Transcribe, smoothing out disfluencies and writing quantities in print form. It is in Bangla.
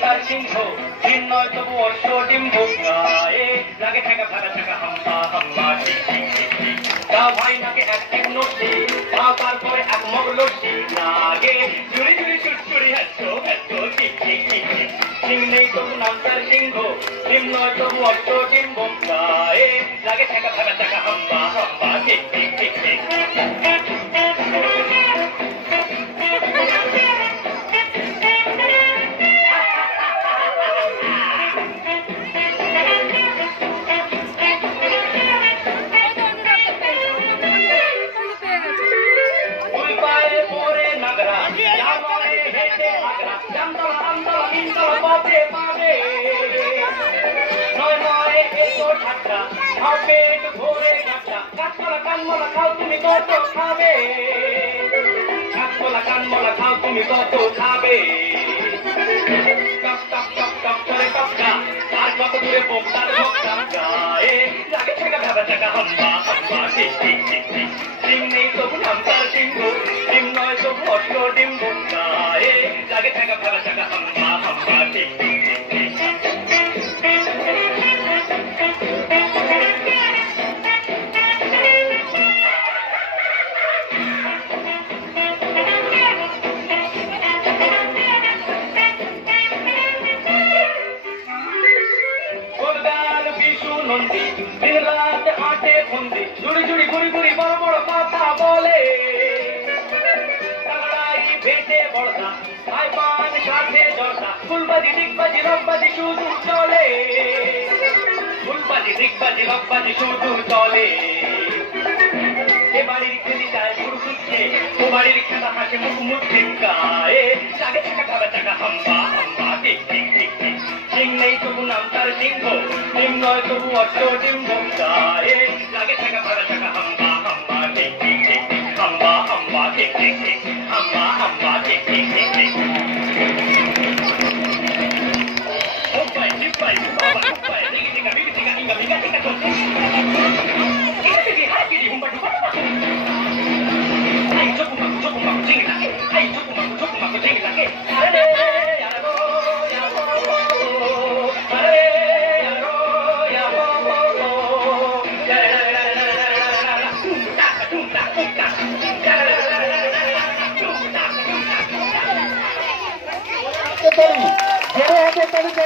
তার সিংহ দিন নয় তবু অশ্ব ডিম্ব গায়ে লাগে ঠেকা ফেলা ঠেকা হাম্বা হাম্বা ঠিক ঠিক ঠিক ঠিক গা ভাই নাকে এক এক নসি তারপরে এক মগ লসি লাগে জুড়ি জুড়ি চুটচুড়ি হ্যাচো হ্যাচো ঠিক ঠিক ঠিক ঠিক সিং নেই তবু নাম তার সিংহ দিন নয় তবু অশ্ব ডিম্ব গায়ে লাগে ঠেকা ফেলা ঠেকা হাম্বা হাম্বা ঠিক ঠিক ঠিক ঠিক পেট ভরে কাঁচা কাঁচকলা কানমলা খাও তুমি কত খাবে কাঁচকলা কানমলা খাও তুমি কত খাবে টপ টপ টপ টপ করে টপকা আর কত দূরে পোকার ভক্তা গায়ে লাগে ঠেকা ভেবা ঠেকা হাম্বা হাম্বা ঠিক ঠিক ঠিক ঠিক সিং নেই তবু নাম তার সিংহ ডিম নয় তবু অষ্ট ডিম্ব গায়ে লাগে ঠেকা ভেবা ঠেকা হাম্বা হাম্বা ঠিক ঠিক ঠিক ঠিক দিন রাত হাটে ফন্দি জুড়ি জুড়ি ঘুরি ঘুরি বড় বড় কথা বলে ভেটে বড়দা ভাই পান কাঠে জর্দা ফুলবাজি ডিগবাজি রকবাজি শুধু চলে ফুলবাজি ডিগবাজি রকবাজি শুধু চলে এ বাড়ির খেলি যায় শুরু খুঁজছে ও বাড়ির খেলা হাসে মুখ মুখে গায়ে লাগে টাকা খাবে টাকা হাম্বা হাম্বা ঠিক ঠিক ঠিক ঠিক সিং নেই তবু নাম তার সিংহ ডিম নয় তবু অষ্ট ডিম্ব গায়ে লাগে টাকা খাবে টাকা হাম্বা হাম্বা ঠিক ঠিক ঠিক হাম্বা হাম্বা ঠিক ঠিক ঠিক হাম্বা হাম্বা ঠিক ঠিক ঠিক ঠিক ওপাই চিপাই বাবা ওপাই দিগি দিগা বিগি দিগা ইঙ্গা বিগা দিগা তো তালি